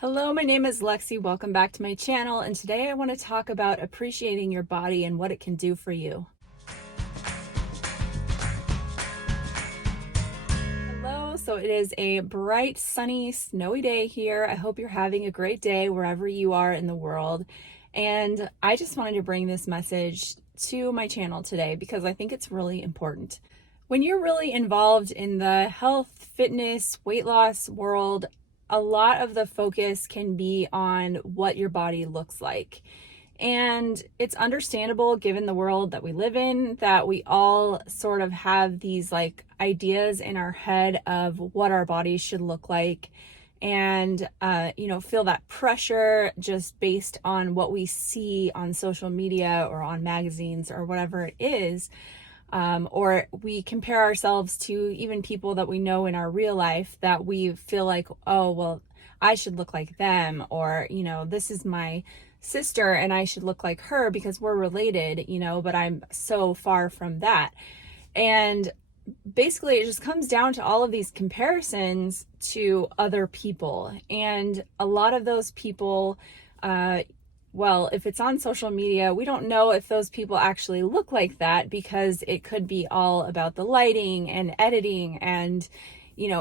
Hello, my name is Lexi. Welcome back to my channel, and today I want to talk about appreciating your body and what it can do for you. Hello, so it is a bright, sunny, snowy day here. I hope you're having a great day wherever you are in the world. And I just wanted to bring this message to my channel today because I think it's really important. When you're really involved in the health, fitness, weight loss world, a lot of the focus can be on what your body looks like. And it's understandable given the world that we live in that we all sort of have these ideas in our head of what our bodies should look like and feel that pressure just based on what we see on social media or on magazines or whatever it is. Or we compare ourselves to even people that we know in our real life that we feel like, oh, well, I should look like them, or, this is my sister and I should look like her because we're related, but I'm so far from that. And basically it just comes down to all of these comparisons to other people. And a lot of those people, if it's on social media, we don't know if those people actually look like that because it could be all about the lighting and editing and,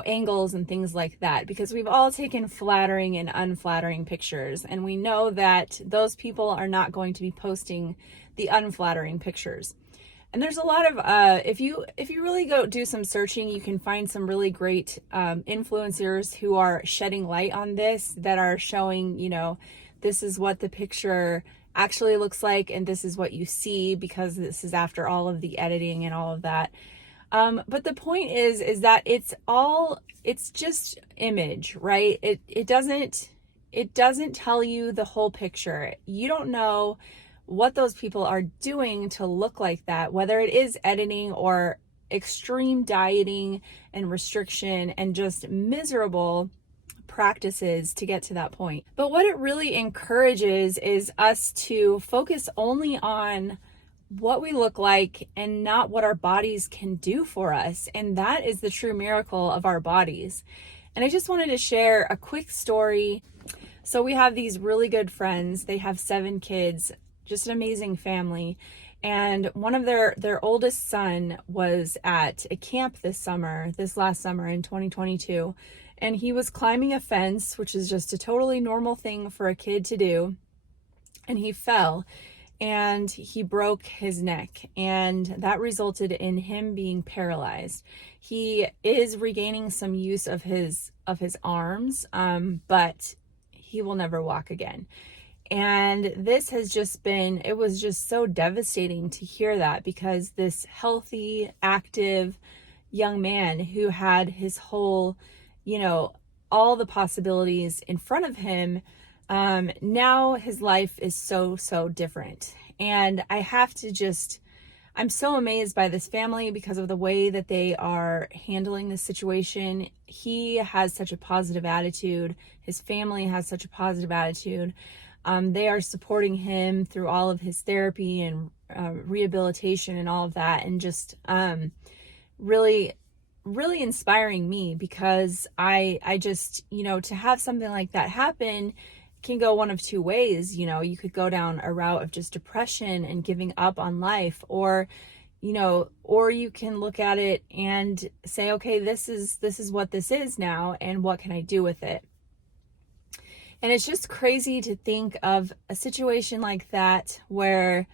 angles and things like that, because we've all taken flattering and unflattering pictures. And we know that those people are not going to be posting the unflattering pictures. And there's a lot of, if you really go do some searching, you can find some really great influencers who are shedding light on this, that are showing, this is what the picture actually looks like, and this is what you see because this is after all of the editing and all of that. But the point is that it's just image, right? It doesn't tell you the whole picture. You don't know what those people are doing to look like that, whether it is editing or extreme dieting and restriction and just miserable practices to get to that point. But what it really encourages is us to focus only on what we look like and not what our bodies can do for us. And that is the true miracle of our bodies. And I just wanted to share a quick story. So we have these really good friends. They have 7 kids, just an amazing family. And one of their oldest son was at a camp this last summer in 2022. And he was climbing a fence, which is just a totally normal thing for a kid to do. And he fell and he broke his neck, and that resulted in him being paralyzed. He is regaining some use of his arms, but he will never walk again. And this has just been, it was just so devastating to hear that, because this healthy, active young man who had his whole, all the possibilities in front of him, now his life is so different. And I have to I'm so amazed by this family because of the way that they are handling this situation. He has such a positive attitude. His family has such a positive attitude. They are supporting him through all of his therapy and rehabilitation and all of that. And just really inspiring me, because I just, to have something like that happen can go one of two ways. You could go down a route of just depression and giving up on life, or you can look at it and say, okay, this is what this is now, and what can I do with it? And it's just crazy to think of a situation like that where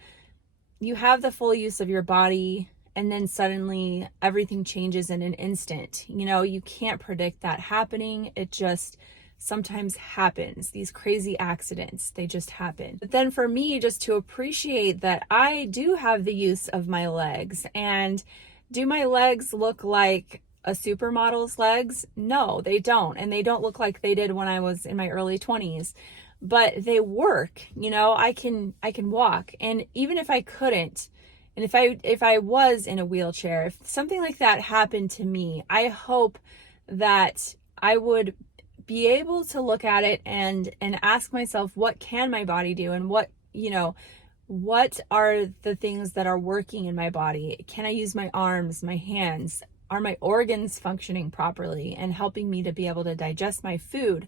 you have the full use of your body, and then suddenly everything changes in an instant. You can't predict that happening. It just sometimes happens. These crazy accidents, they just happen. But then for me, just to appreciate that I do have the use of my legs. And do my legs look like a supermodel's legs? No, they don't. And they don't look like they did when I was in my early 20s. But they work. I can walk. And even if I couldn't, and if I was in a wheelchair, if something like that happened to me, I hope that I would be able to look at it and ask myself, what can my body do? And what are the things that are working in my body? Can I use my arms, my hands? Are my organs functioning properly and helping me to be able to digest my food?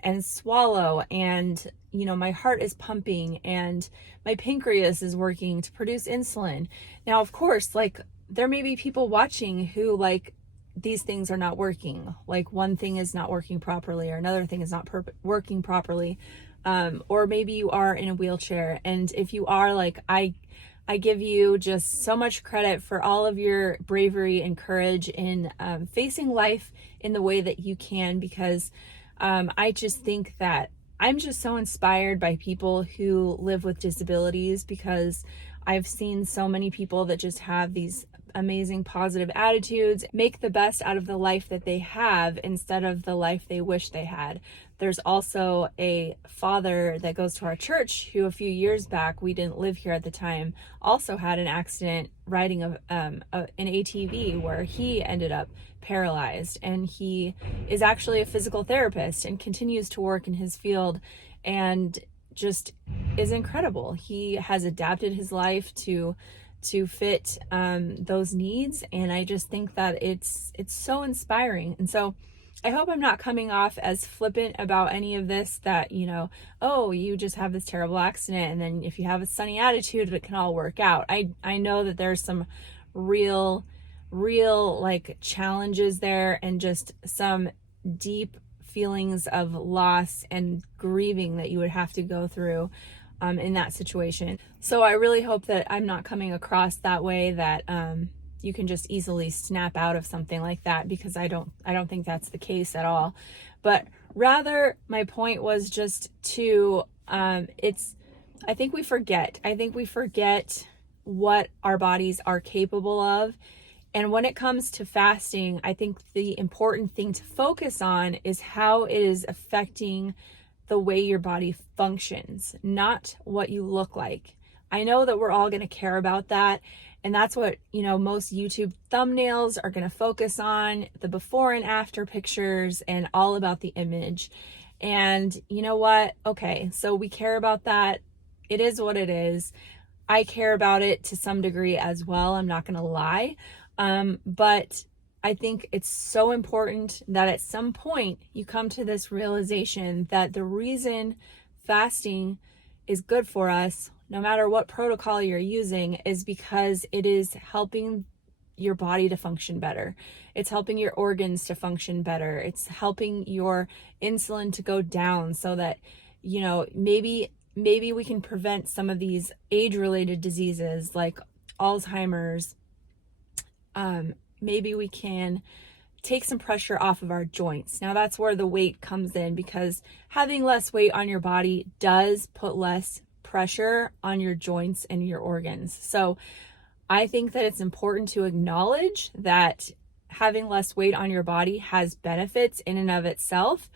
and swallow, and my heart is pumping and my pancreas is working to produce insulin. Now, of course, like, there may be people watching who, like, these things are not working. Like, one thing is not working properly, or another thing is not working properly. Or maybe you are in a wheelchair, and if you are, like, I give you just so much credit for all of your bravery and courage in facing life in the way that you can, because I just think that I'm just so inspired by people who live with disabilities, because I've seen so many people that just have these amazing positive attitudes, make the best out of the life that they have instead of the life they wish they had. There's also a father that goes to our church who, a few years back, we didn't live here at the time, also had an accident riding an ATV where he ended up paralyzed. And he is actually a physical therapist and continues to work in his field, and just is incredible. He has adapted his life to fit those needs, and I just think that it's so inspiring. And so I hope I'm not coming off as flippant about any of this, that, oh, you just have this terrible accident, and then if you have a sunny attitude, it can all work out. I know that there's some real like challenges there, and just some deep feelings of loss and grieving that you would have to go through in that situation. So I really hope that I'm not coming across that way, that you can just easily snap out of something like that, because I don't think that's the case at all. But rather, my point was just to I think we forget what our bodies are capable of. And when it comes to fasting, I think the important thing to focus on is how it is affecting the way your body functions, not what you look like. I know that we're all going to care about that. And that's what, most YouTube thumbnails are going to focus on, the before and after pictures, and all about the image. And you know what? Okay, so we care about that. It is what it is. I care about it to some degree as well. I'm not going to lie. But I think it's so important that at some point you come to this realization that the reason fasting is good for us, no matter what protocol you're using, is because it is helping your body to function better. It's helping your organs to function better. It's helping your insulin to go down, so that, maybe we can prevent some of these age-related diseases like Alzheimer's. Maybe we can take some pressure off of our joints. Now, that's where the weight comes in, because having less weight on your body does put less pressure on your joints and your organs. So I think that it's important to acknowledge that having less weight on your body has benefits in and of itself,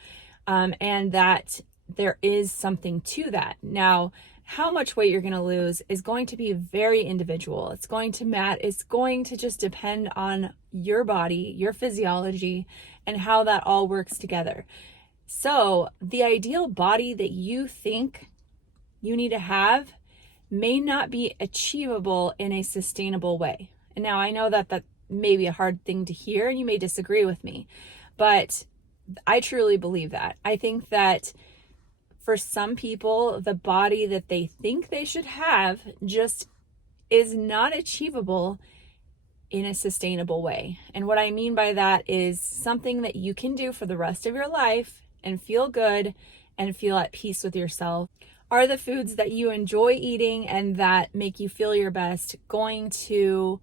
and that there is something to that. Now, how much weight you're going to lose is going to be very individual. It's going to just depend on your body, your physiology, and how that all works together. So the ideal body that you think you need to have may not be achievable in a sustainable way. And now, I know that may be a hard thing to hear, and you may disagree with me, but I truly believe that. I think that for some people, the body that they think they should have just is not achievable in a sustainable way. And what I mean by that is something that you can do for the rest of your life and feel good and feel at peace with yourself. Are the foods that you enjoy eating and that make you feel your best going to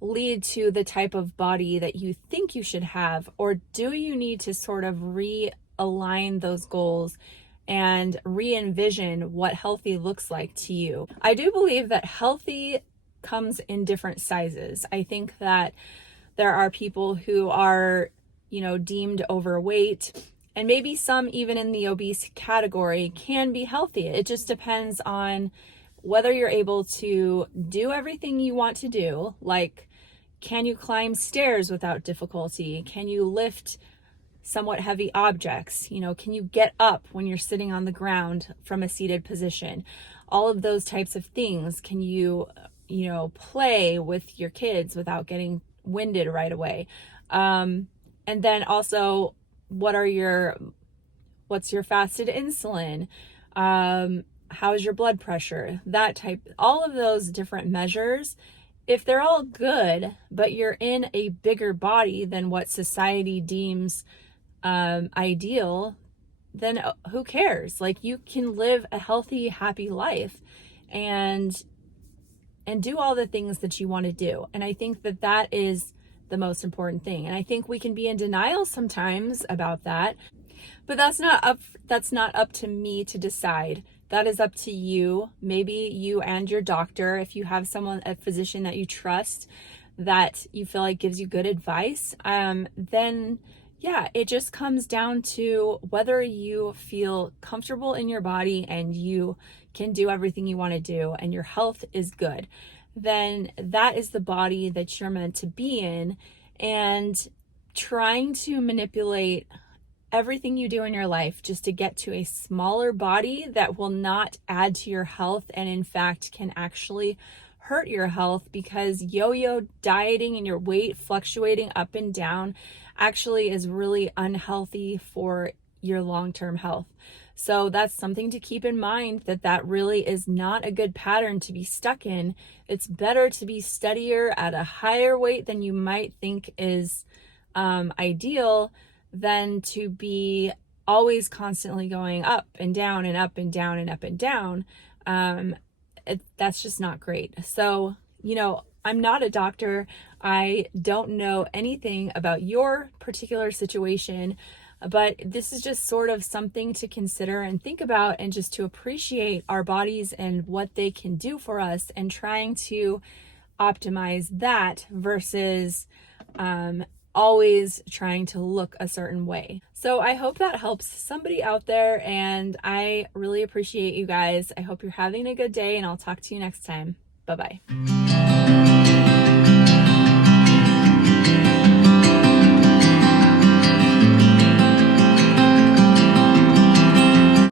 lead to the type of body that you think you should have? Or do you need to sort of realign those goals and re-envision what healthy looks like to you? I do believe that healthy comes in different sizes. I think that there are people who are, deemed overweight, and maybe some even in the obese category can be healthy. It just depends on whether you're able to do everything you want to do. Like, can you climb stairs without difficulty? Can you lift somewhat heavy objects? Can you get up when you're sitting on the ground from a seated position? All of those types of things. Can you, play with your kids without getting winded right away? And then also, what are your What's your fasted insulin? How's your blood pressure? That type, all of those different measures, if they're all good, but you're in a bigger body than what society deems ideal, then who cares? Like, you can live a healthy, happy life and do all the things that you want to do. And I think that that is the most important thing. And I think we can be in denial sometimes about that, but that's not up to me to decide. That is up to you. Maybe you and your doctor, if you have someone, a physician that you trust, that you feel like gives you good advice, then yeah, it just comes down to whether you feel comfortable in your body and you can do everything you want to do and your health is good. Then that is the body that you're meant to be in. And trying to manipulate everything you do in your life just to get to a smaller body that will not add to your health and in fact can actually hurt your health, because yo-yo dieting and your weight fluctuating up and down actually is really unhealthy for your long-term health. So that's something to keep in mind, that really is not a good pattern to be stuck in. It's better to be steadier at a higher weight than you might think is ideal than to be always constantly going up and down and up and down and up and down. That's just not great. So, I'm not a doctor. I don't know anything about your particular situation, but this is just sort of something to consider and think about, and just to appreciate our bodies and what they can do for us, and trying to optimize that versus always trying to look a certain way. So I hope that helps somebody out there, and I really appreciate you guys. I hope you're having a good day, and I'll talk to you next time. Bye-bye.